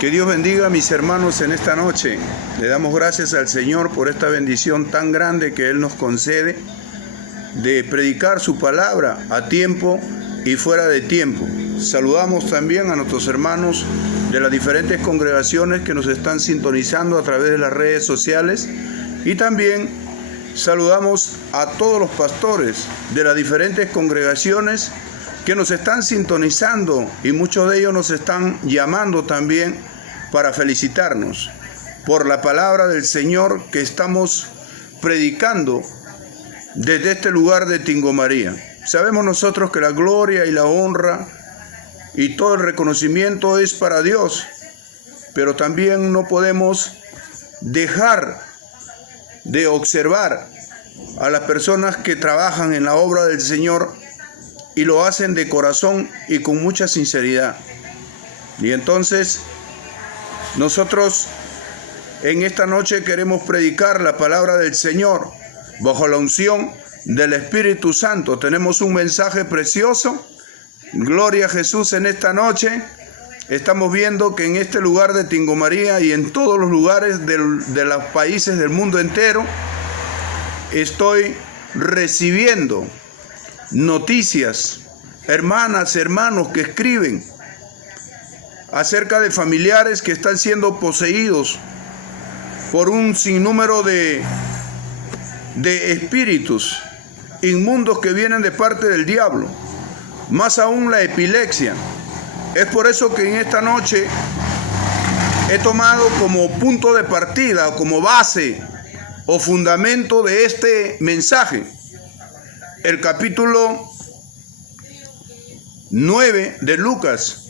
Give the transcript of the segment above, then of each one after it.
Que Dios bendiga a mis hermanos en esta noche. Le damos gracias al Señor por esta bendición tan grande que Él nos concede de predicar su palabra a tiempo y fuera de tiempo. Saludamos también a nuestros hermanos de las diferentes congregaciones que nos están sintonizando a través de las redes sociales, y también saludamos a todos los pastores de las diferentes congregaciones que nos están sintonizando, y muchos de ellos nos están llamando también para felicitarnos por la palabra del Señor que estamos predicando desde este lugar de Tingo María. Sabemos nosotros que la gloria y la honra y todo el reconocimiento es para Dios, pero también no podemos dejar de observar a las personas que trabajan en la obra del Señor y lo hacen de corazón y con mucha sinceridad. Y entonces nosotros en esta noche queremos predicar la palabra del Señor bajo la unción del Espíritu Santo. Tenemos un mensaje precioso. Gloria a Jesús en esta noche. Estamos viendo que en este lugar de Tingo María y en todos los lugares de los países del mundo entero, estoy recibiendo noticias, hermanas, hermanos que escriben acerca de familiares que están siendo poseídos por un sinnúmero de espíritus inmundos que vienen de parte del diablo, más aún la epilepsia. Es por eso que en esta noche he tomado como punto de partida, como base o fundamento de este mensaje, el capítulo 9 de Lucas,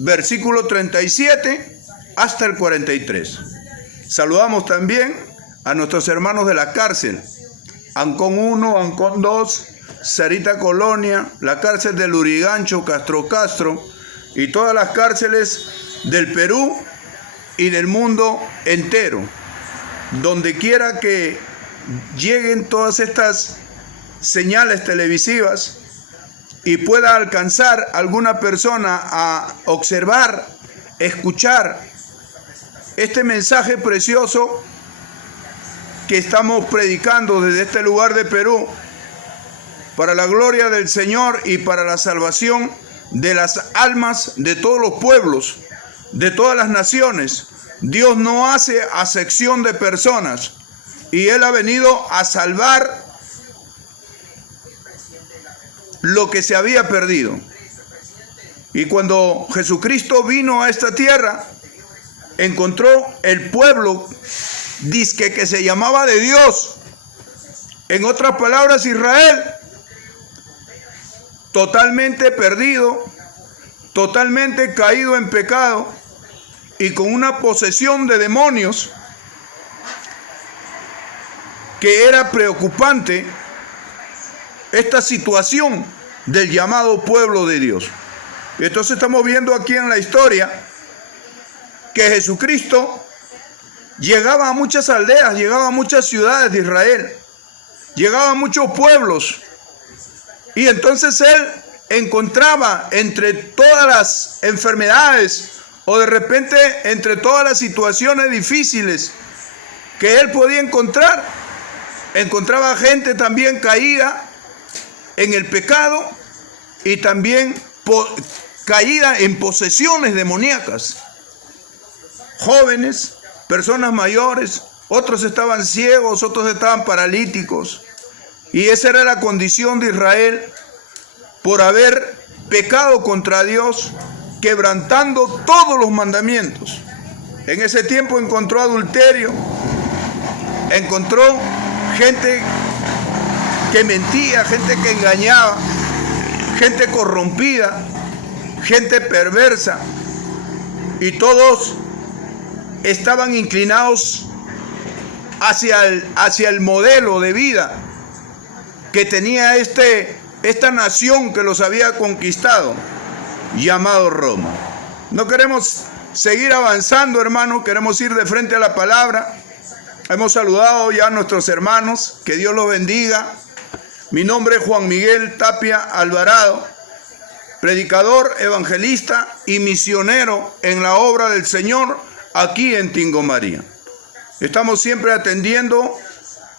versículo 37 hasta el 43. Saludamos también a nuestros hermanos de la cárcel, Ancón 1, Ancón 2, Sarita Colonia, la cárcel del Lurigancho, Castro y todas las cárceles del Perú y del mundo entero. Donde quiera que lleguen todas estas señales televisivas y pueda alcanzar alguna persona a observar, escuchar este mensaje precioso que estamos predicando desde este lugar de Perú, para la gloria del Señor y para la salvación de las almas de todos los pueblos, de todas las naciones. Dios no hace acepción de personas, y Él ha venido a salvar lo que se había perdido. Y cuando Jesucristo vino a esta tierra, encontró el pueblo dizque que se llamaba de Dios, en otras palabras Israel, totalmente perdido, totalmente caído en pecado y con una posesión de demonios que era preocupante esta situación del llamado pueblo de Dios. Y entonces estamos viendo aquí en la historia que Jesucristo llegaba a muchas aldeas, llegaba a muchas ciudades de Israel, llegaba a muchos pueblos, y entonces Él encontraba entre todas las enfermedades o de repente entre todas las situaciones difíciles que Él podía encontrar, encontraba gente también caída en el pecado y también caída en posesiones demoníacas. Jóvenes, personas mayores, otros estaban ciegos, otros estaban paralíticos. Y esa era la condición de Israel por haber pecado contra Dios, quebrantando todos los mandamientos. En ese tiempo encontró adulterio, encontró gente que mentía, gente que engañaba, gente corrompida, gente perversa, y todos estaban inclinados hacia el modelo de vida que tenía esta nación que los había conquistado, llamado Roma. No queremos seguir avanzando, hermano, queremos ir de frente a la palabra. Hemos saludado ya a nuestros hermanos, que Dios los bendiga. Mi nombre es Juan Miguel Tapia Alvarado. predicador, evangelista y misionero en la obra del Señor aquí en Tingo María. Estamos siempre atendiendo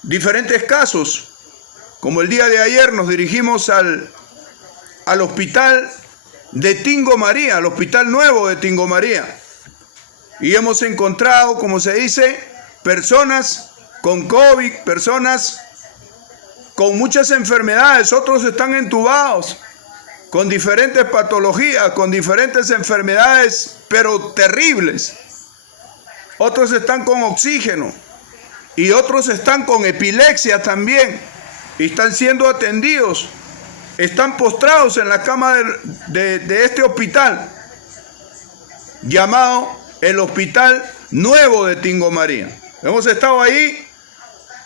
diferentes casos. Como el día de ayer nos dirigimos al hospital de Tingo María, al hospital nuevo de Tingo María. Y hemos encontrado, como se dice, personas con COVID, personas con muchas enfermedades. Otros están entubados con diferentes patologías, con diferentes enfermedades, pero terribles. Otros están con oxígeno y otros están con epilepsia también y están siendo atendidos. Están postrados en la cama de este hospital llamado el Hospital Nuevo de Tingo María. Hemos estado ahí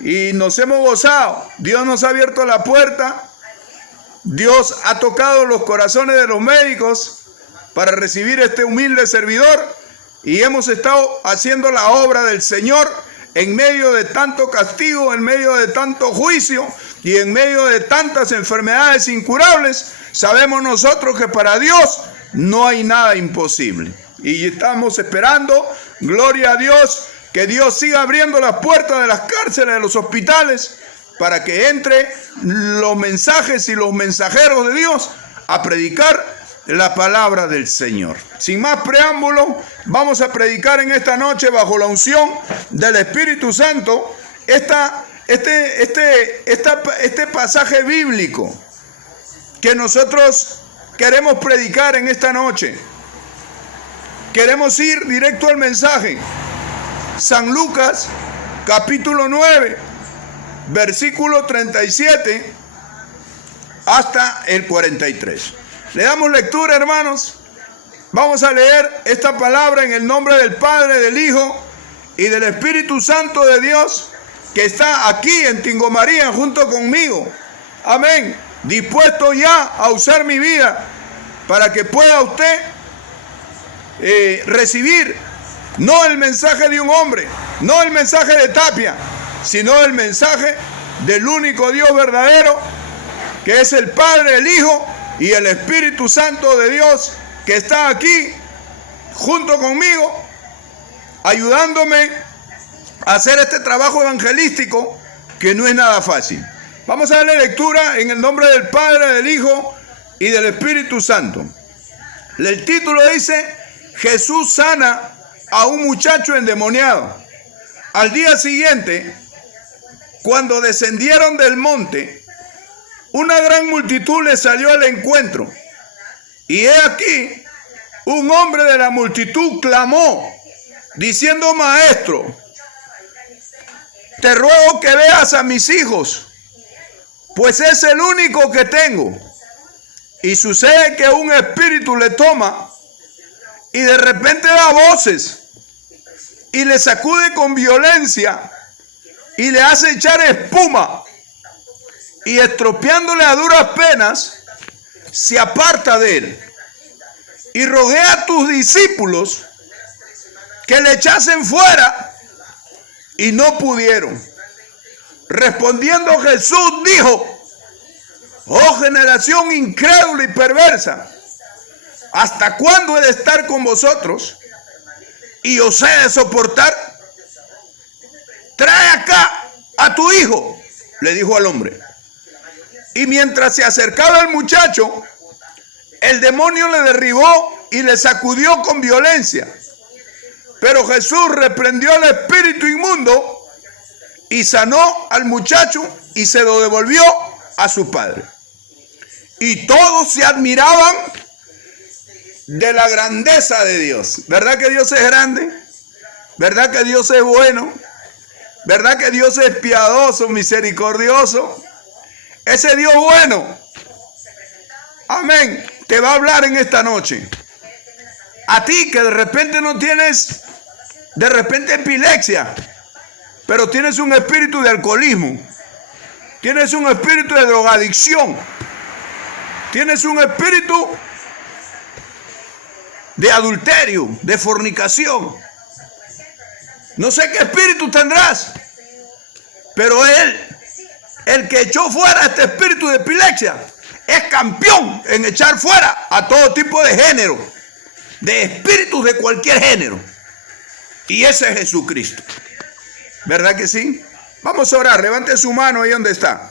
y nos hemos gozado. Dios nos ha abierto la puerta. Dios ha tocado los corazones de los médicos para recibir este humilde servidor y hemos estado haciendo la obra del Señor en medio de tanto castigo, en medio de tanto juicio y en medio de tantas enfermedades incurables. Sabemos nosotros que para Dios no hay nada imposible. Y estamos esperando, gloria a Dios, que Dios siga abriendo las puertas de las cárceles, de los hospitales, para que entre los mensajes y los mensajeros de Dios a predicar la palabra del Señor. Sin más preámbulo, vamos a predicar en esta noche bajo la unción del Espíritu Santo este pasaje bíblico que nosotros queremos predicar en esta noche. Queremos ir directo al mensaje. San Lucas, capítulo 9, versículo 37 hasta el 43. Le damos lectura, hermanos. Vamos a leer esta palabra en el nombre del Padre, del Hijo y del Espíritu Santo de Dios, que está aquí en Tingo María junto conmigo. Amén. Dispuesto ya a usar mi vida para que pueda usted recibir no el mensaje de un hombre, no el mensaje de Tapia, sino el mensaje del único Dios verdadero, que es el Padre, el Hijo y el Espíritu Santo de Dios, que está aquí junto conmigo, ayudándome a hacer este trabajo evangelístico que no es nada fácil. Vamos a darle lectura en el nombre del Padre, del Hijo y del Espíritu Santo. El título dice: Jesús sana a un muchacho endemoniado. Al día siguiente, cuando descendieron del monte, una gran multitud le salió al encuentro. Y he aquí, un hombre de la multitud clamó, diciendo: Maestro, te ruego que veas a mis hijos, pues es el único que tengo. Y sucede que un espíritu le toma y de repente da voces y le sacude con violencia y le hace echar espuma, y estropeándole a duras penas se aparta de él. Y rogué a tus discípulos que le echasen fuera y no pudieron. Respondiendo Jesús dijo: oh generación incrédula y perversa, ¿hasta cuándo he de estar con vosotros y os he de soportar? Trae acá a tu hijo, le dijo al hombre. Y mientras se acercaba el muchacho, el demonio le derribó y le sacudió con violencia. Pero Jesús reprendió al espíritu inmundo y sanó al muchacho y se lo devolvió a su padre. Y todos se admiraban de la grandeza de Dios. ¿Verdad que Dios es grande? ¿Verdad que Dios es bueno? ¿Verdad que Dios es piadoso, misericordioso? Ese Dios bueno, amén, te va a hablar en esta noche. A ti que de repente no tienes, de repente epilepsia, pero tienes un espíritu de alcoholismo, tienes un espíritu de drogadicción, tienes un espíritu de adulterio, de fornicación. No sé qué espíritu tendrás, pero el que echó fuera este espíritu de epilepsia es campeón en echar fuera a todo tipo de género, de espíritus de cualquier género. Y ese es Jesucristo. ¿Verdad que sí? Vamos a orar. Levante su mano ahí donde está.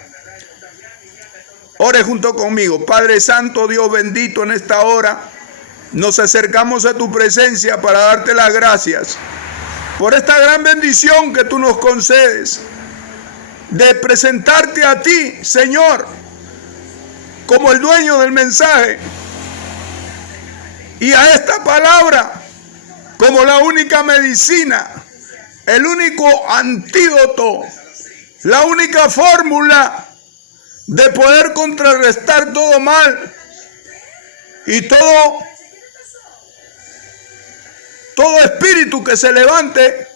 Ore junto conmigo. Padre Santo, Dios bendito, en esta hora nos acercamos a tu presencia para darte las gracias por esta gran bendición que tú nos concedes de presentarte a ti, Señor, como el dueño del mensaje, y a esta palabra como la única medicina, el único antídoto, la única fórmula de poder contrarrestar todo mal y todo espíritu que se levante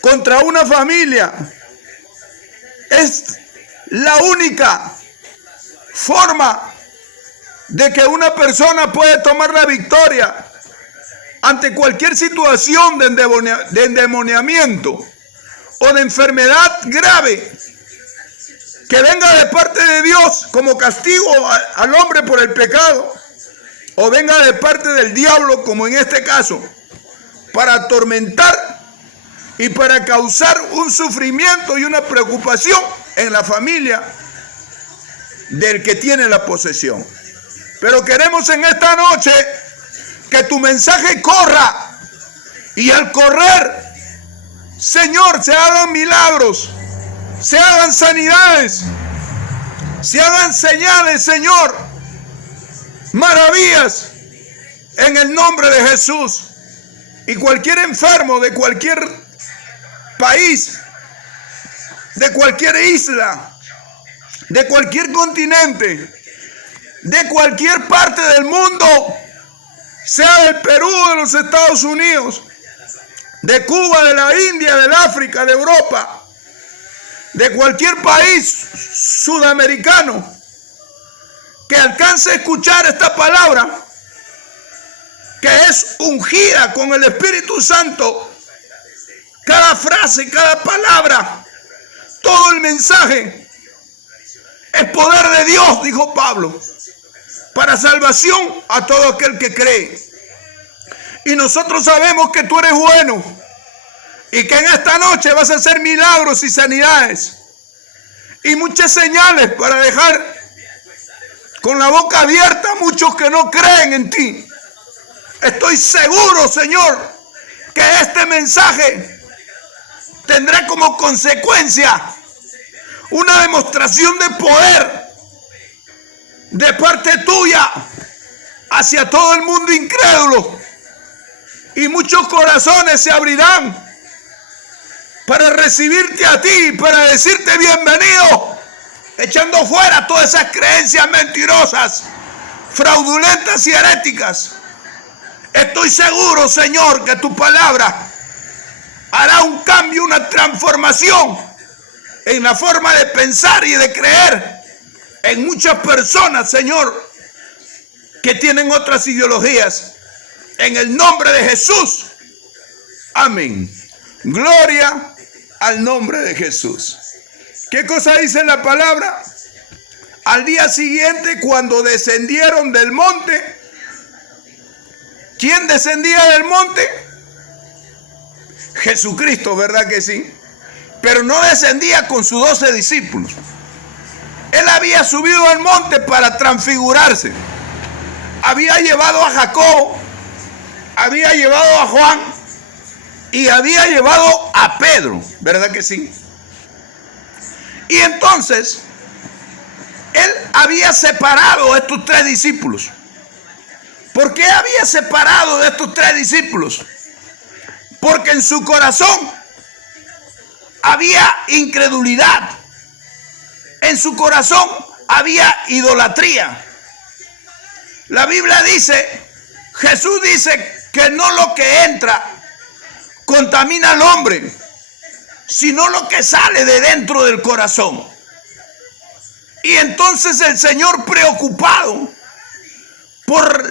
contra una familia. Es la única forma de que una persona puede tomar la victoria ante cualquier situación de endemoniamiento o de enfermedad grave que venga de parte de Dios como castigo al hombre por el pecado, o venga de parte del diablo, como en este caso, para atormentar y para causar un sufrimiento y una preocupación en la familia del que tiene la posesión. Pero queremos en esta noche que tu mensaje corra, y al correr, Señor, se hagan milagros, se hagan sanidades, se hagan señales, Señor, maravillas, en el nombre de Jesús. Y cualquier enfermo de cualquier país, de cualquier isla, de cualquier continente, de cualquier parte del mundo, sea del Perú, de los Estados Unidos, de Cuba, de la India, del África, de Europa, de cualquier país sudamericano, que alcance a escuchar esta palabra, que es ungida con el Espíritu Santo, cada frase, cada palabra, todo el mensaje es poder de Dios, dijo Pablo, para salvación a todo aquel que cree. Y nosotros sabemos que tú eres bueno y que en esta noche vas a hacer milagros y sanidades y muchas señales para dejar con la boca abierta a muchos que no creen en ti. Estoy seguro, Señor, que este mensaje tendrá como consecuencia una demostración de poder de parte tuya hacia todo el mundo incrédulo, y muchos corazones se abrirán para recibirte a ti, para decirte bienvenido, echando fuera todas esas creencias mentirosas, fraudulentas y heréticas. Estoy seguro, Señor, que tu palabra hará un cambio, una transformación en la forma de pensar y de creer en muchas personas, Señor, que tienen otras ideologías. En el nombre de Jesús. Amén. Gloria al nombre de Jesús. ¿Qué cosa dice la palabra? Al día siguiente, cuando descendieron del monte, ¿quién descendía del monte? Jesucristo, ¿verdad que sí? Pero no descendía con sus 12 discípulos. Él había subido al monte para transfigurarse. Había llevado a Jacobo, había llevado a Juan y había llevado a Pedro, ¿verdad que sí? Y entonces, él había separado a estos 3 discípulos. ¿Por qué había separado de estos 3 discípulos? Porque en su corazón había incredulidad. En su corazón había idolatría. La Biblia dice, Jesús dice que no lo que entra contamina al hombre, sino lo que sale de dentro del corazón. Y entonces el Señor, preocupado por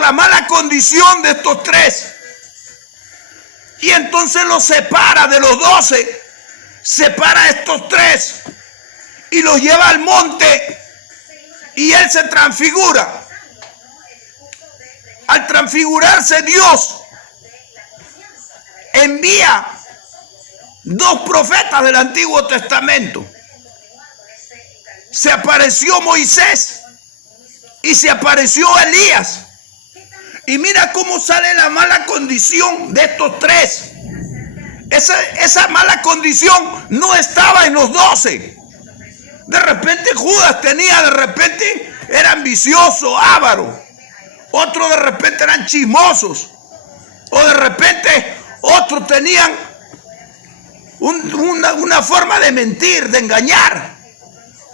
la mala condición de estos 3, y entonces los separa de los 12, separa a estos 3 y los lleva al monte y él se transfigura. Al transfigurarse, Dios envía 2 profetas del Antiguo Testamento. Se apareció Moisés y se apareció Elías. Y mira cómo sale la mala condición de estos 3. Esa mala condición no estaba en los 12. De repente Judas era ambicioso, avaro. Otros de repente eran chismosos. O de repente otros tenían una forma de mentir, de engañar.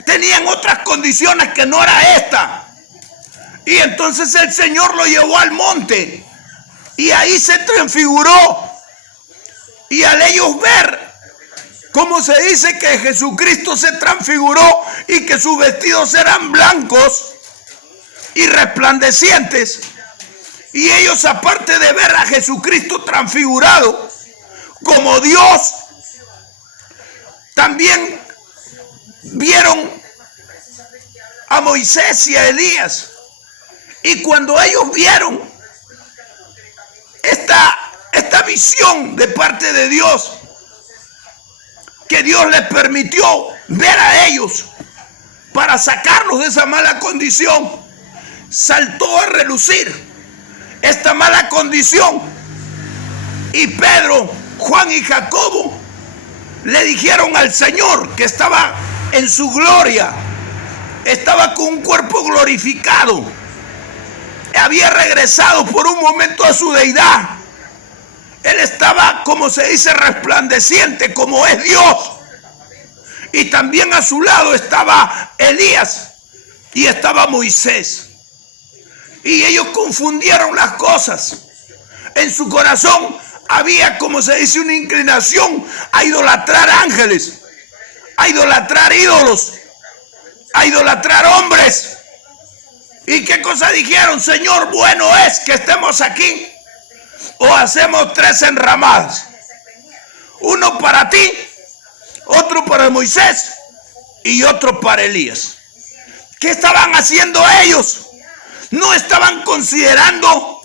Tenían otras condiciones que no era esta. Y entonces el Señor lo llevó al monte. Y ahí se transfiguró. Y al ellos ver cómo se dice que Jesucristo se transfiguró y que sus vestidos eran blancos y resplandecientes. Y ellos, aparte de ver a Jesucristo transfigurado como Dios, también vieron a Moisés y a Elías. Y cuando ellos vieron esta visión de parte de Dios, que Dios les permitió ver a ellos para sacarlos de esa mala condición, saltó a relucir esta mala condición. Y Pedro, Juan y Jacobo le dijeron al Señor, que estaba en su gloria, estaba con un cuerpo glorificado, había regresado por un momento a su deidad. Él estaba, como se dice, resplandeciente, como es Dios. Y también a su lado estaba Elías y estaba Moisés. Y ellos confundieron las cosas. En su corazón había, como se dice, una inclinación a idolatrar ángeles, a idolatrar ídolos, a idolatrar hombres. ¿Y qué cosa dijeron? Señor, bueno es que estemos aquí, o hacemos 3 enramadas, uno para ti, otro para Moisés y otro para Elías. ¿Qué estaban haciendo ellos? No estaban considerando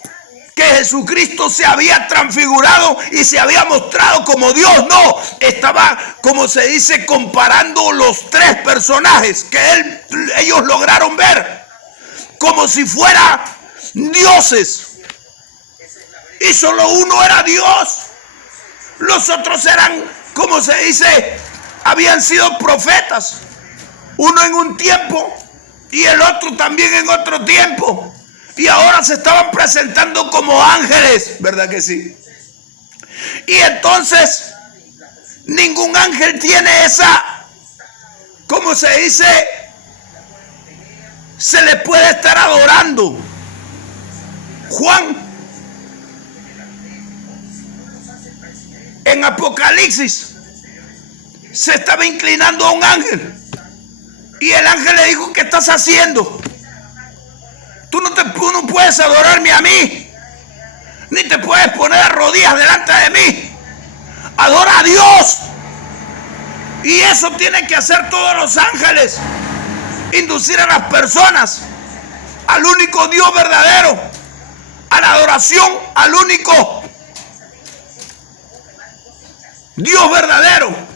que Jesucristo se había transfigurado y se había mostrado como Dios. No, estaba, como se dice, comparando los 3 personajes que ellos lograron ver como si fueran dioses. Y solo uno era Dios. Los otros eran, como se dice, habían sido profetas. Uno en un tiempo y el otro también en otro tiempo. Y ahora se estaban presentando como ángeles, ¿verdad que sí? Y entonces ningún ángel tiene esa, como se dice, se le puede estar adorando. Juan, en Apocalipsis, se estaba inclinando a un ángel. Y el ángel le dijo: ¿qué estás haciendo? Tú no puedes adorarme a mí, ni te puedes poner a rodillas delante de mí. Adora a Dios. Y eso tienen que hacer todos los ángeles: inducir a las personas al único Dios verdadero, a la adoración al único Dios verdadero.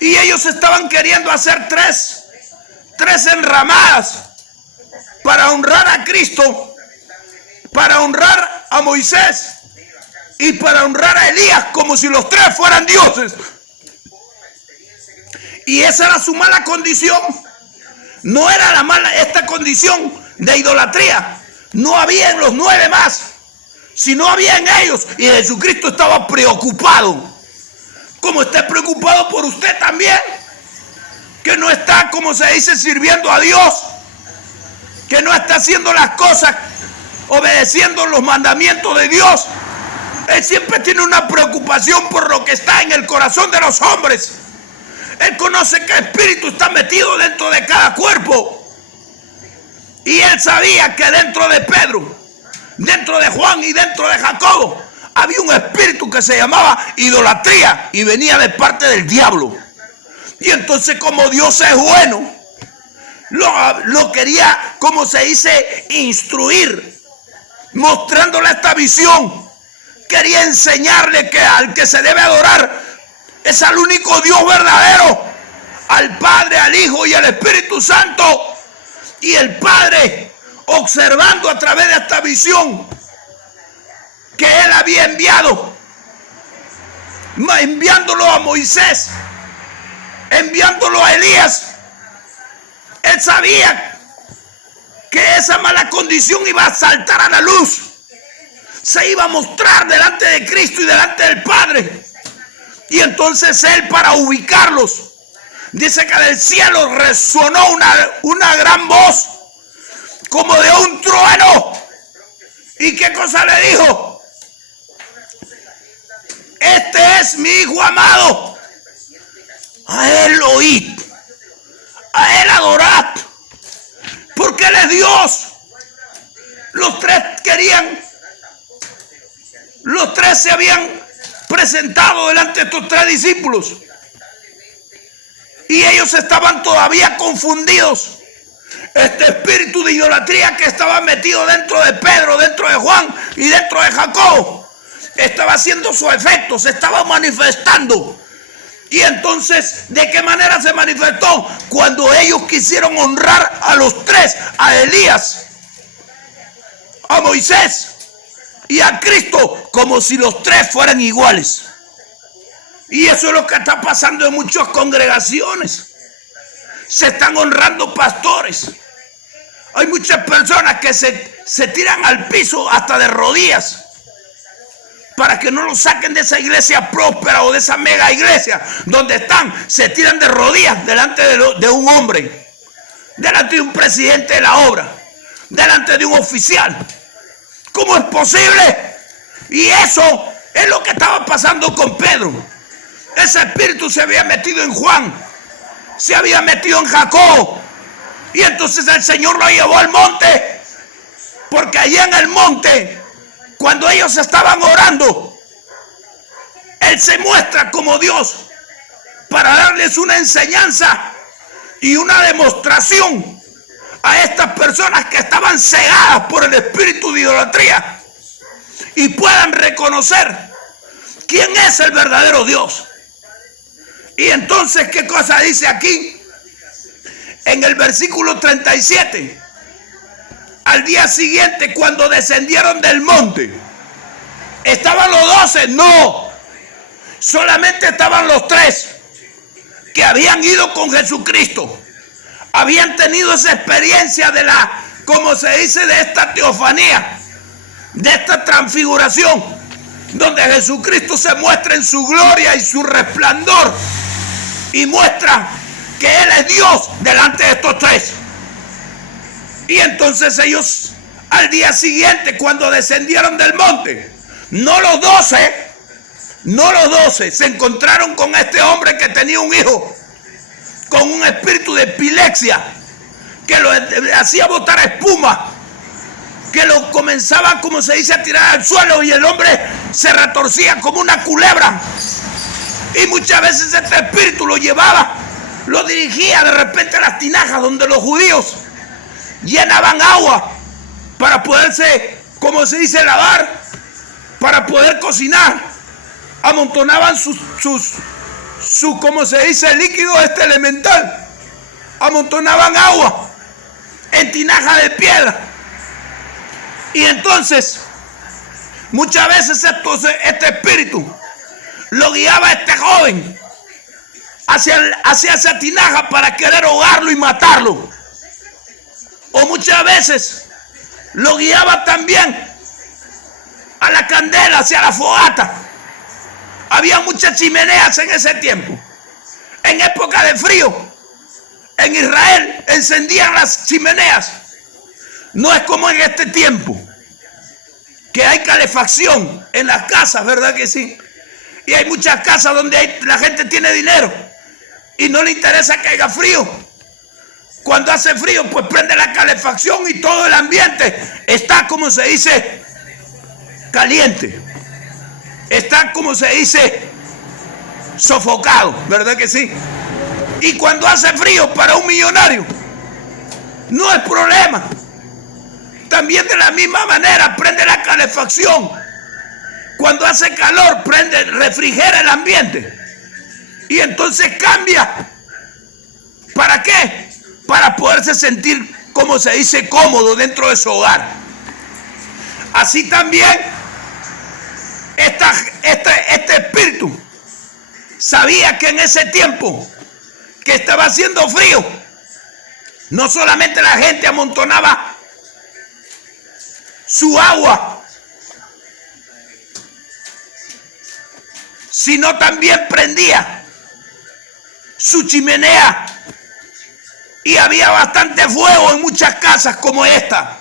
Y ellos estaban queriendo hacer tres enramadas para honrar a Cristo, para honrar a Moisés y para honrar a Elías, como si los 3 fueran dioses. Y esa era su mala condición. No era esta condición de idolatría. No había en los 9 más, sino había en ellos. Y Jesucristo estaba preocupado, como está preocupado por usted también, que no está, como se dice, sirviendo a Dios, que no está haciendo las cosas, obedeciendo los mandamientos de Dios. Él siempre tiene una preocupación por lo que está en el corazón de los hombres. Él conoce qué espíritu está metido dentro de cada cuerpo. Y él sabía que dentro de Pedro, dentro de Juan y dentro de Jacobo había un espíritu que se llamaba idolatría y venía de parte del diablo. Y entonces, como Dios es bueno, lo quería, como se dice, instruir, mostrándole esta visión. Quería enseñarle que al que se debe adorar es al único Dios verdadero, al Padre, al Hijo y al Espíritu Santo. Y el Padre, observando a través de esta visión que Él había enviándolo a Moisés, enviándolo a Elías, Él sabía que esa mala condición iba a saltar a la luz, se iba a mostrar delante de Cristo y delante del Padre. Y entonces Él, para ubicarlos, dice que del cielo resonó una gran voz, como de un trueno. ¿Y qué cosa le dijo? Este es mi Hijo amado, a Él oíd, a Él adorad, porque Él es Dios. Los tres se habían presentado delante de estos tres discípulos y ellos estaban todavía confundidos. Este espíritu de idolatría que estaba metido dentro de Pedro, dentro de Juan y dentro de Jacobo, estaba haciendo su efecto, se estaba manifestando. Y entonces, ¿de qué manera se manifestó? Cuando ellos quisieron honrar a los tres, a Elías, a Moisés y a Cristo, como si los tres fueran iguales. Y eso es lo que está pasando en muchas congregaciones. Se están honrando pastores. Hay muchas personas que se tiran al piso hasta de rodillas para que no los saquen de esa iglesia próspera o de esa mega iglesia donde están. Se tiran de rodillas delante de un hombre, delante de un presidente de la obra, delante de un oficial. ¿Cómo es posible? Y eso es lo que estaba pasando con Pedro. Ese espíritu se había metido en Juan, se había metido en Jacob. Y entonces el Señor lo llevó al monte, porque allí en el monte, cuando ellos estaban orando, Él se muestra como Dios para darles una enseñanza y una demostración a estas personas que estaban cegadas por el espíritu de idolatría y puedan reconocer quién es el verdadero Dios. Y entonces, ¿qué cosa dice aquí? En el versículo 37, al día siguiente, cuando descendieron del monte, ¿estaban los 12? No, solamente estaban los 3 que habían ido con Jesucristo. Habían tenido esa experiencia de como se dice, de esta teofanía, de esta transfiguración, donde Jesucristo se muestra en su gloria y su resplandor y muestra que Él es Dios delante de estos 3. Y entonces ellos, al día siguiente, cuando descendieron del monte, no los 12, se encontraron con este hombre que tenía un hijo con un espíritu de epilepsia, que lo hacía botar espuma, que lo comenzaba, como se dice, a tirar al suelo, y el hombre se retorcía como una culebra. Y muchas veces este espíritu lo dirigía de repente a las tinajas donde los judíos llenaban agua para poderse, como se dice, lavar, para poder cocinar. Amontonaban su como se dice, líquido elemental. Amontonaban agua en tinaja de piedra. Y entonces, muchas veces este espíritu lo guiaba a este joven hacia esa tinaja para querer ahogarlo y matarlo. O muchas veces lo guiaba también a la candela, hacia la fogata. Había muchas chimeneas en ese tiempo. En época de frío, en Israel encendían las chimeneas. No es como en este tiempo, que hay calefacción en las casas, ¿verdad que sí? Y hay muchas casas donde la gente tiene dinero y no le interesa que haya frío. Cuando hace frío, pues prende la calefacción y todo el ambiente está, como se dice, caliente. Está, como se dice, sofocado, ¿verdad que sí? Y cuando hace frío para un millonario, no es problema. También de la misma manera prende la calefacción. Cuando hace calor, refrigera el ambiente. Y entonces cambia. ¿Para qué? Para poderse sentir, como se dice, cómodo dentro de su hogar. Así también, este espíritu sabía que en ese tiempo que estaba haciendo frío, no solamente la gente amontonaba su agua, sino también prendía su chimenea, y había bastante fuego en muchas casas como esta.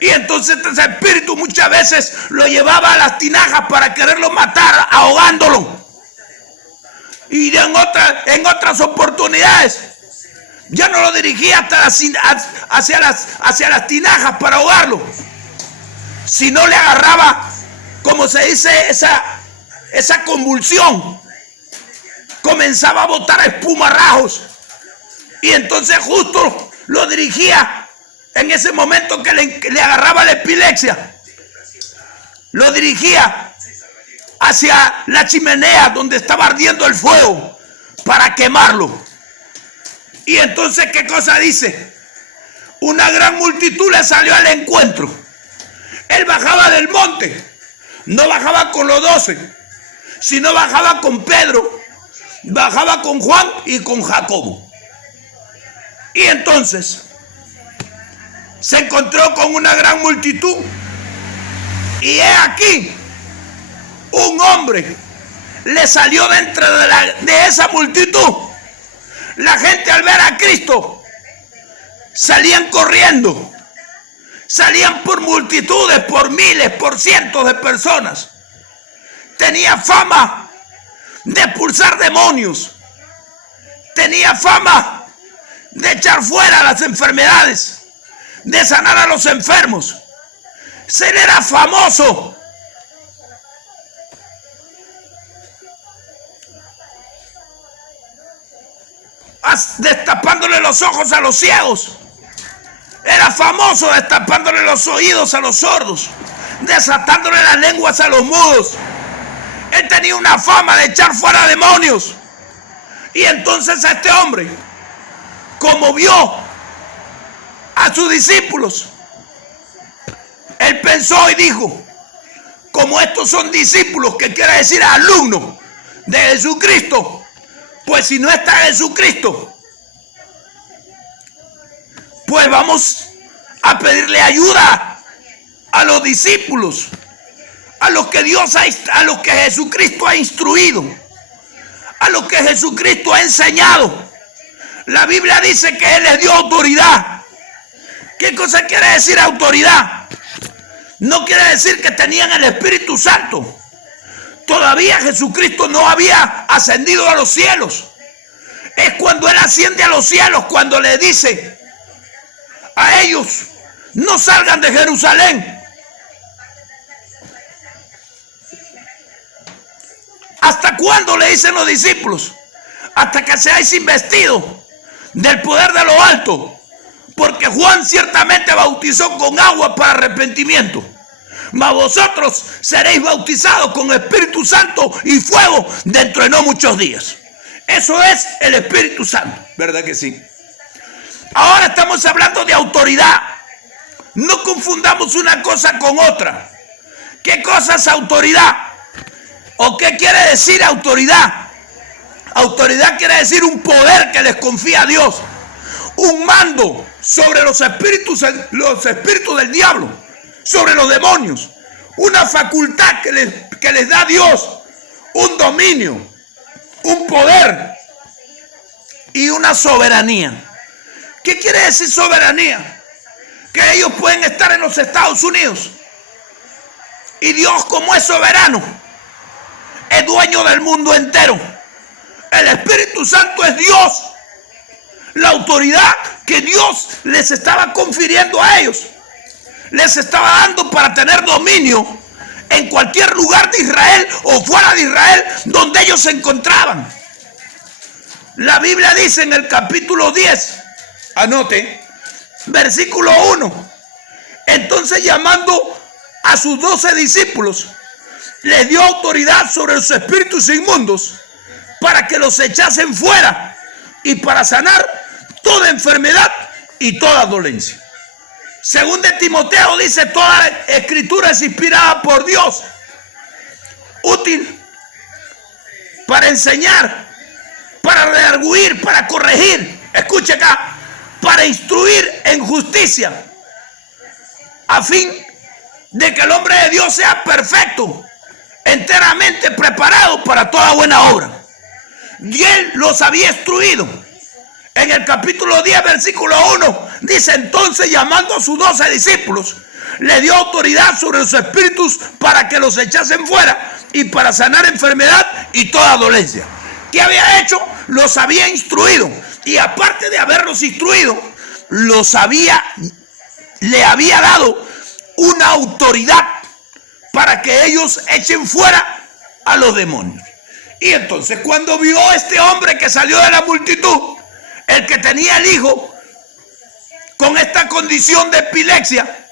Y entonces ese espíritu muchas veces lo llevaba a las tinajas para quererlo matar, ahogándolo. Y en otras oportunidades ya no lo dirigía hacia las tinajas para ahogarlo, sino le agarraba, como se dice, esa convulsión. Comenzaba a botar espumarrajos, y entonces justo lo dirigía en ese momento que le agarraba la epilepsia. Lo dirigía hacia la chimenea donde estaba ardiendo el fuego para quemarlo. Y entonces, ¿qué cosa dice? Una gran multitud le salió al encuentro. Él bajaba del monte, no bajaba con los 12, sino bajaba con Pedro, bajaba con Juan y con Jacobo. Y entonces se encontró con una gran multitud, y he aquí un hombre le salió dentro de esa multitud. La gente, al ver a Cristo, salían corriendo, salían por multitudes, por miles, por cientos de personas. Tenía fama de expulsar demonios, tenía fama de echar fuera las enfermedades, de sanar a los enfermos. Él era famoso. Destapándole los ojos a los ciegos. Era famoso destapándole los oídos a los sordos, desatándole las lenguas a los mudos. Él tenía una fama de echar fuera demonios. Y entonces este hombre, como vio a sus discípulos, él pensó y dijo: como estos son discípulos, que quiere decir alumnos de Jesucristo, pues si no está Jesucristo, pues vamos a pedirle ayuda a los discípulos, a los que Jesucristo ha instruido, a los que Jesucristo ha enseñado. La Biblia dice que Él les dio autoridad. ¿Qué cosa quiere decir autoridad? No quiere decir que tenían el Espíritu Santo. Todavía Jesucristo no había ascendido a los cielos. Es cuando Él asciende a los cielos cuando le dice a ellos: no salgan de Jerusalén ¿hasta cuándo? Le dicen los discípulos: hasta que seáis investidos del poder de lo alto, porque Juan ciertamente bautizó con agua para arrepentimiento, mas vosotros seréis bautizados con Espíritu Santo y fuego dentro de no muchos días. Eso es el Espíritu Santo, ¿verdad que sí? Ahora estamos hablando de autoridad. No confundamos una cosa con otra. ¿Qué cosa es autoridad? ¿O qué quiere decir autoridad? Autoridad quiere decir un poder que les confía a Dios, un mando sobre los espíritus del diablo, sobre los demonios, una facultad que les da Dios, un dominio, un poder y una soberanía. ¿Qué quiere decir soberanía? Que ellos pueden estar en los Estados Unidos y Dios, como es soberano, es dueño del mundo entero. El Espíritu Santo es Dios. La autoridad que Dios les estaba confiriendo a ellos, les estaba dando para tener dominio en cualquier lugar de Israel o fuera de Israel donde ellos se encontraban. La Biblia dice en el capítulo 10, anote, versículo 1. Entonces, llamando a sus 12 discípulos, les dio autoridad sobre los espíritus inmundos para que los echasen fuera y para sanar toda enfermedad y toda dolencia. Según de Timoteo dice, toda escritura es inspirada por Dios, útil para enseñar, para redarguir, para corregir, escuche acá, para instruir en justicia, a fin de que el hombre de Dios sea perfecto, enteramente preparado para toda buena obra. Y él los había instruido. En el capítulo 10, versículo 1, dice: entonces, llamando a sus 12 discípulos, le dio autoridad sobre los espíritus para que los echasen fuera y para sanar enfermedad y toda dolencia. ¿Qué había hecho? Los había instruido. Y aparte de haberlos instruido, le había dado una autoridad para que ellos echen fuera a los demonios. Y entonces, cuando vio este hombre que salió de la multitud, el que tenía el hijo con esta condición de epilepsia,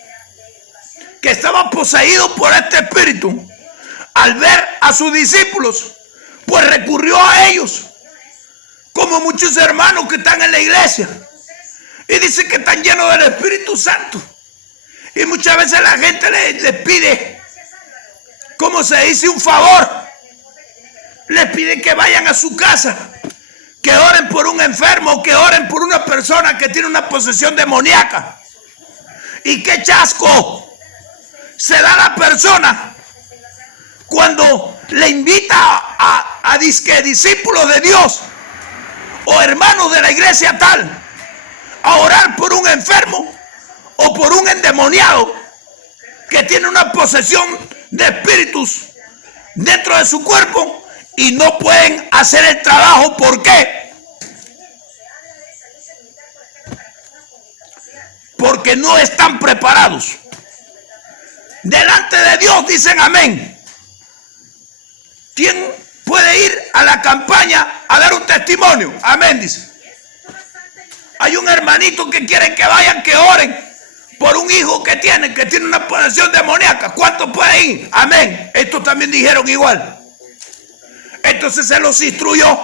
que estaba poseído por este espíritu, al ver a sus discípulos, pues recurrió a ellos, como muchos hermanos que están en la iglesia, y dice que están llenos del Espíritu Santo. Y muchas veces la gente les pide, como se dice, un favor. Les pide que vayan a su casa, que oren por un enfermo, que oren por una persona que tiene una posesión demoníaca. Y qué chasco se da la persona cuando le invita a discípulos de Dios o hermanos de la iglesia tal a orar por un enfermo o por un endemoniado que tiene una posesión de espíritus dentro de su cuerpo y no pueden hacer el trabajo. ¿Por qué? Porque no están preparados. Delante de Dios dicen amén. ¿Quién puede ir a la campaña a dar un testimonio? Amén, dice. Hay un hermanito que quiere que vayan, que oren por un hijo que tiene una posesión demoníaca. ¿Cuántos pueden ir? Amén. Estos también dijeron igual. Entonces se los instruyó.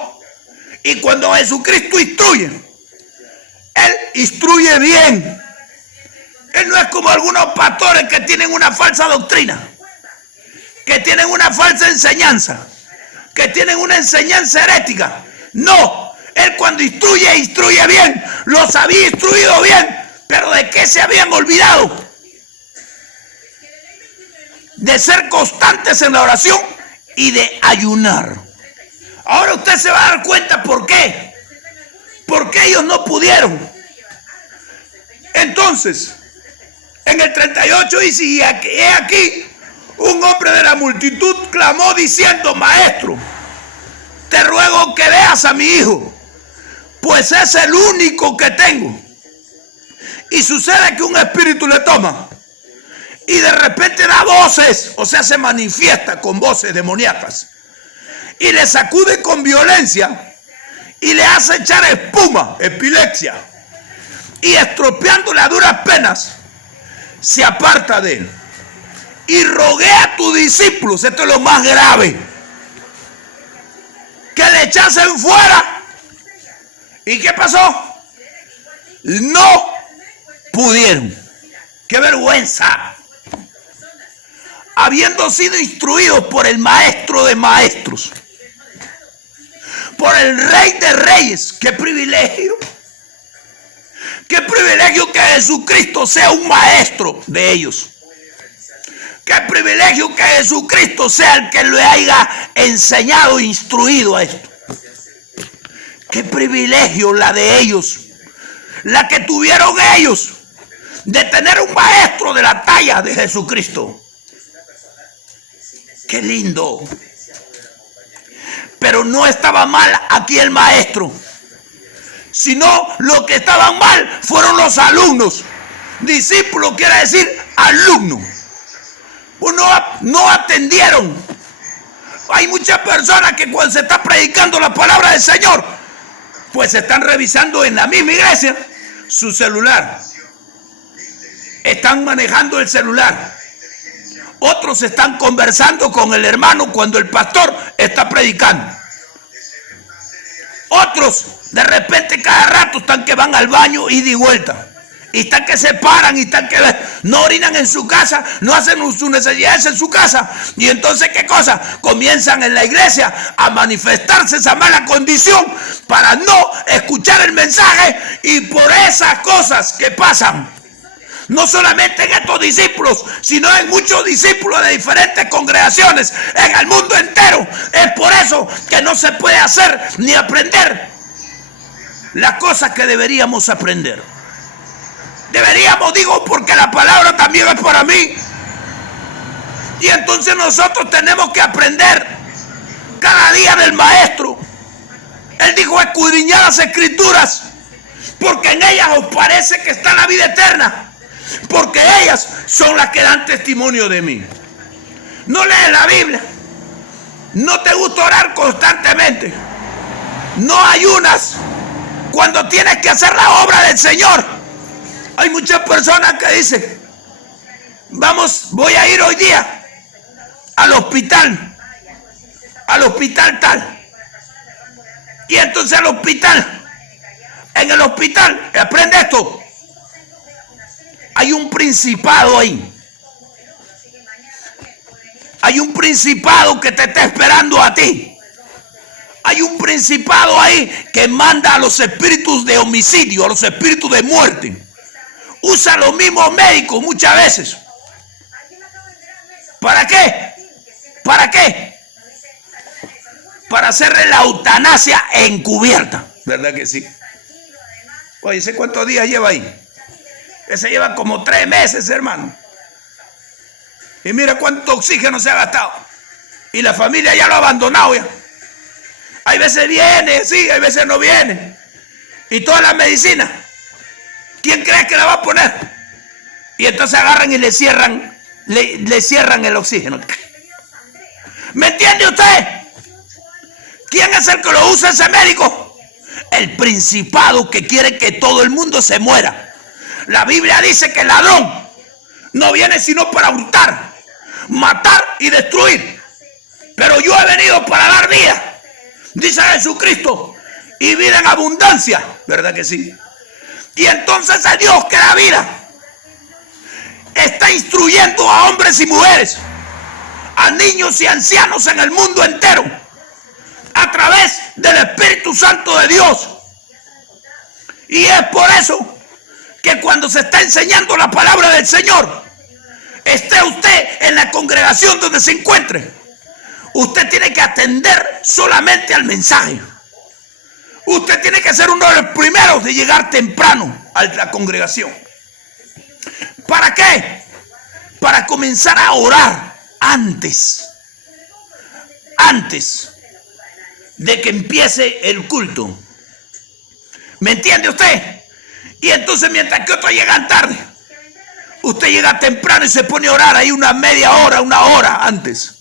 Y cuando Jesucristo instruye, Él instruye bien. Él no es como algunos pastores que tienen una falsa doctrina, que tienen una falsa enseñanza, que tienen una enseñanza herética. No, Él cuando instruye, instruye bien. Los había instruido bien. Pero ¿de qué se habían olvidado? De ser constantes en la oración y de ayunar. Ahora usted se va a dar cuenta por qué. Porque ellos no pudieron. Entonces, en el 38 dice: y he aquí, un hombre de la multitud clamó diciendo: Maestro, te ruego que veas a mi hijo, pues es el único que tengo. Y sucede que un espíritu le toma y de repente da voces, o sea, se manifiesta con voces demoníacas, y le sacude con violencia y le hace echar espuma, epilepsia, y estropeándole a duras penas se aparta de él. Y rogué a tus discípulos, esto es lo más grave, que le echasen fuera. ¿Y qué pasó? No pudieron. ¡Qué vergüenza! Habiendo sido instruidos por el Maestro de Maestros, por el Rey de Reyes. ¡Qué privilegio! ¡Qué privilegio que Jesucristo sea un maestro de ellos! ¡Qué privilegio que Jesucristo sea el que le haya enseñado e instruido a esto! ¡Qué privilegio la de ellos! La que tuvieron ellos de tener un maestro de la talla de Jesucristo. ¡Qué lindo! Pero no estaba mal aquí el maestro, sino lo que estaban mal fueron los alumnos. Discípulo quiere decir alumno. No atendieron. Hay muchas personas que cuando se está predicando la palabra del Señor, Pues están revisando en la misma iglesia su celular. Están manejando el celular. Otros están conversando con el hermano cuando el pastor está predicando. Otros de repente cada rato están que van al baño y de vuelta. Y están que se paran y están que no orinan en su casa, no hacen sus necesidades en su casa. Y entonces, ¿qué cosa? Comienzan en la iglesia a manifestarse esa mala condición para no escuchar el mensaje. Y por esas cosas que pasan, no solamente en estos discípulos, sino en muchos discípulos de diferentes congregaciones en el mundo entero. Es por eso que no se puede hacer ni aprender las cosas que deberíamos aprender. Deberíamos, digo, porque la palabra también es para mí. Y entonces nosotros tenemos que aprender cada día del maestro. Él dijo: escudriñad las escrituras, porque en ellas os parece que está la vida eterna, porque ellas son las que dan testimonio de mí. No lees la Biblia, no te gusta orar constantemente, no ayunas cuando tienes que hacer la obra del Señor. Hay muchas personas que dicen: voy a ir hoy día al hospital tal. Y entonces en el hospital, aprende esto, hay un principado ahí. Hay un principado que te está esperando a ti. Hay un principado ahí que manda a los espíritus de homicidio, a los espíritus de muerte. Usa los mismos médicos muchas veces. ¿Para qué? ¿Para qué? Para hacerle la eutanasia encubierta. ¿Verdad que sí? Oye, ¿sé cuántos días lleva ahí? Ese lleva como 3 meses, hermano. Y mira cuánto oxígeno se ha gastado. Y la familia ya lo ha abandonado ya. Hay veces viene, sí, hay veces no viene. Y toda la medicina, ¿quién cree que la va a poner? Y entonces agarran y le cierran el oxígeno. ¿Me entiende usted? ¿Quién es el que lo usa ese médico? El principado que quiere que todo el mundo se muera. La Biblia dice que el ladrón no viene sino para hurtar, matar y destruir. Pero yo he venido para dar vida, dice Jesucristo, y vida en abundancia. ¿Verdad que sí? Y entonces el Dios que da vida está instruyendo a hombres y mujeres, a niños y ancianos en el mundo entero, a través del Espíritu Santo de Dios. Y es por eso que cuando se está enseñando la palabra del Señor, esté usted en la congregación donde se encuentre, usted tiene que atender solamente al mensaje. Usted tiene que ser uno de los primeros de llegar temprano a la congregación. ¿Para qué? Para comenzar a orar antes de que empiece el culto. ¿Me entiende usted? Y entonces mientras que otros llegan tarde, usted llega temprano y se pone a orar ahí una media hora, 1 hora antes.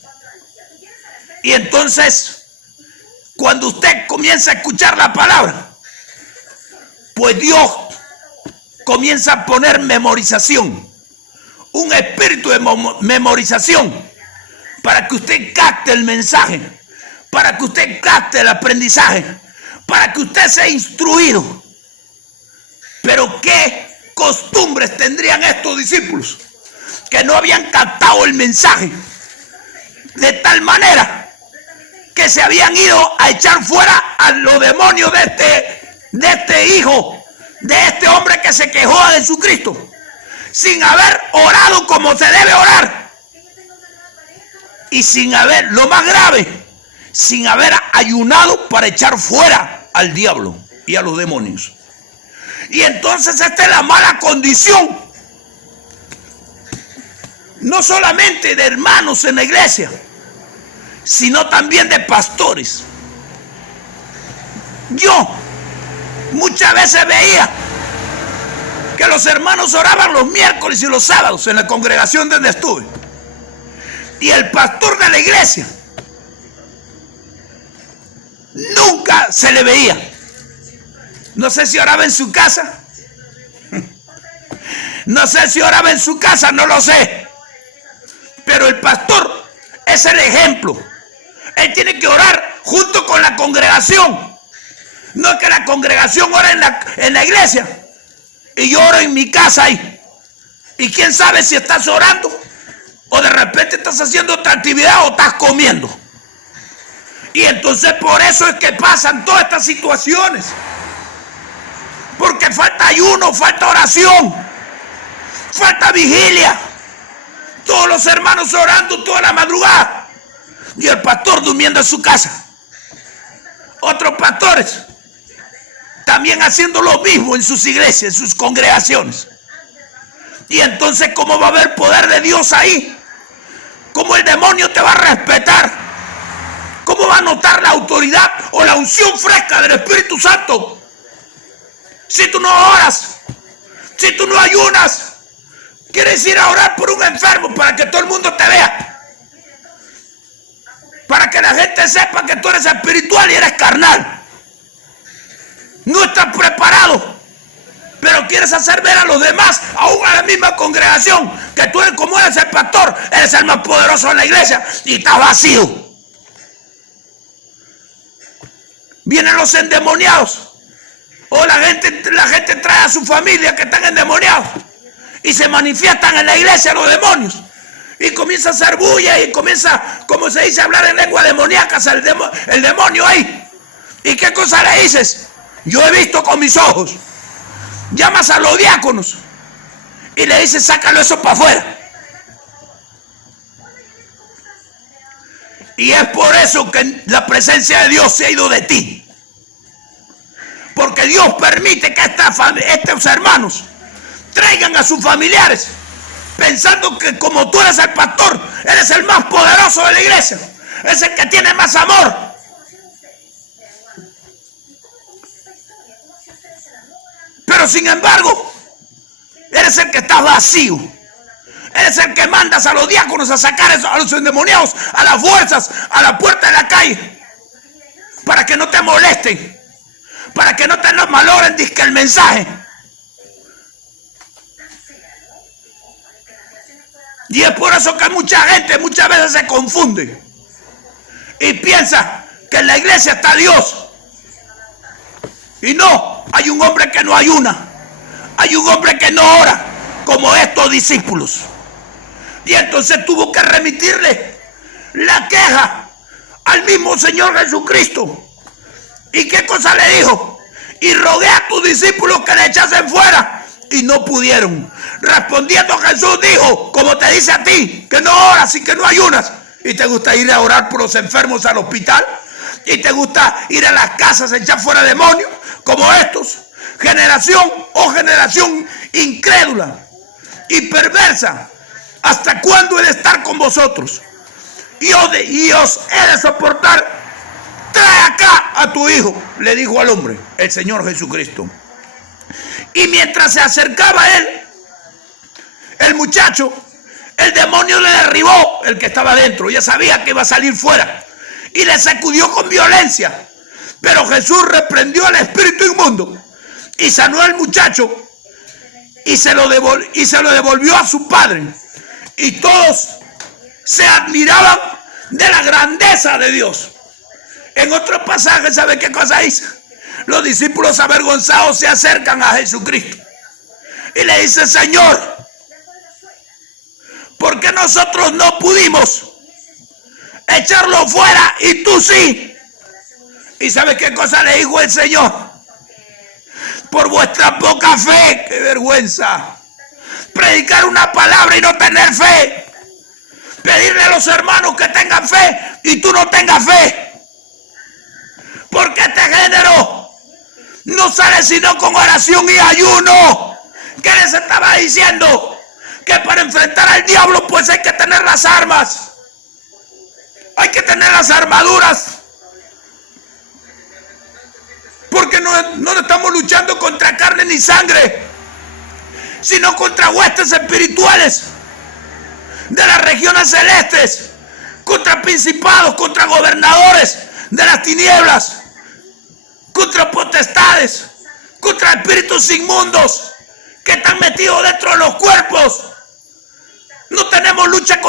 Y entonces, cuando usted comienza a escuchar la palabra, pues Dios comienza a poner memorización, un espíritu de memorización, para que usted capte el mensaje, para que usted capte el aprendizaje, para que usted sea instruido. Pero ¿qué costumbres tendrían estos discípulos que no habían captado el mensaje? De tal manera que se habían ido a echar fuera a los demonios de este hijo, de este hombre que se quejó a Jesucristo, sin haber orado como se debe orar. Y sin haber, lo más grave, sin haber ayunado para echar fuera al diablo y a los demonios. Y entonces esta es la mala condición, no solamente de hermanos en la iglesia, sino también de pastores. Yo muchas veces veía que los hermanos oraban los miércoles y los sábados en la congregación donde estuve, y el pastor de la iglesia nunca se le veía. No sé si oraba en su casa. No sé si oraba en su casa, no lo sé. Pero el pastor es el ejemplo. Él tiene que orar junto con la congregación. No es que la congregación ore en la iglesia y yo oro en mi casa ahí. Y quién sabe si estás orando o de repente estás haciendo otra actividad o estás comiendo. Y entonces por eso es que pasan todas estas situaciones. Porque falta ayuno, falta oración, falta vigilia. Todos los hermanos orando toda la madrugada y el pastor durmiendo en su casa. Otros pastores también haciendo lo mismo en sus iglesias, en sus congregaciones. Y entonces, ¿cómo va a haber poder de Dios ahí? ¿Cómo el demonio te va a respetar? ¿Cómo va a notar la autoridad o la unción fresca del Espíritu Santo? Si tú no oras, si tú no ayunas, quieres ir a orar por un enfermo para que todo el mundo te vea, para que la gente sepa que tú eres espiritual y eres carnal. No estás preparado, pero quieres hacer ver a los demás, aún a la misma congregación, que tú eres, como eres el pastor, eres el más poderoso en la iglesia y estás vacío. Vienen los endemoniados, o la gente trae a su familia que están endemoniados y se manifiestan en la iglesia los demonios y comienza a hacer bulla y comienza, como se dice, a hablar en lengua demoníaca el demonio ahí. ¿Y qué cosa le dices? Yo he visto con mis ojos. Llamas a los diáconos y le dices, sácalo eso para afuera. Y es por eso que la presencia de Dios se ha ido de ti. Porque Dios permite que estos hermanos traigan a sus familiares pensando que como tú eres el pastor, eres el más poderoso de la iglesia, es el que tiene más amor. Pero sin embargo, eres el que está vacío. Eres el que mandas a los diáconos a sacar a los endemoniados, a las fuerzas, a la puerta de la calle, para que no te molesten, para que no te maloren disque el mensaje. Y es por eso que mucha gente muchas veces se confunde y piensa que en la iglesia está Dios. Y no, hay un hombre que no ayuna, hay un hombre que no ora, como estos discípulos. Y entonces tuvo que remitirle la queja al mismo Señor Jesucristo. ¿Y qué cosa le dijo? Y rogué a tus discípulos que le echasen fuera, y no pudieron. Respondiendo Jesús dijo, como te dice a ti, que no oras y que no ayunas, y te gusta ir a orar por los enfermos al hospital, y te gusta ir a las casas a echar fuera demonios, como estos. Generación incrédula y perversa, ¿hasta cuándo he de estar con vosotros? Y os he de soportar. Trae acá a tu hijo, le dijo al hombre, el Señor Jesucristo. Y mientras se acercaba a él, el muchacho, el demonio le derribó, el que estaba dentro, ya sabía que iba a salir fuera, y le sacudió con violencia. Pero Jesús reprendió al espíritu inmundo y sanó al muchacho y se lo devolvió a su padre. Y todos se admiraban de la grandeza de Dios. En otro pasaje, ¿sabe qué cosa dice? Los discípulos avergonzados se acercan a Jesucristo y le dicen, Señor, ¿por qué nosotros no pudimos echarlo fuera y tú sí? ¿Y sabe qué cosa le dijo el Señor? Por vuestra poca fe. ¡Qué vergüenza! Predicar una palabra y no tener fe. Pedirle a los hermanos que tengan fe y tú no tengas fe. Porque este género no sale sino con oración y ayuno. ¿Qué les estaba diciendo? Que para enfrentar al diablo pues hay que tener las armas. Hay que tener las armaduras. Porque no estamos luchando contra carne ni sangre, sino contra huestes espirituales de las regiones celestes, contra principados, contra gobernadores de las tinieblas, contra potestades contra espíritus inmundos que están metidos dentro de los cuerpos. No tenemos lucha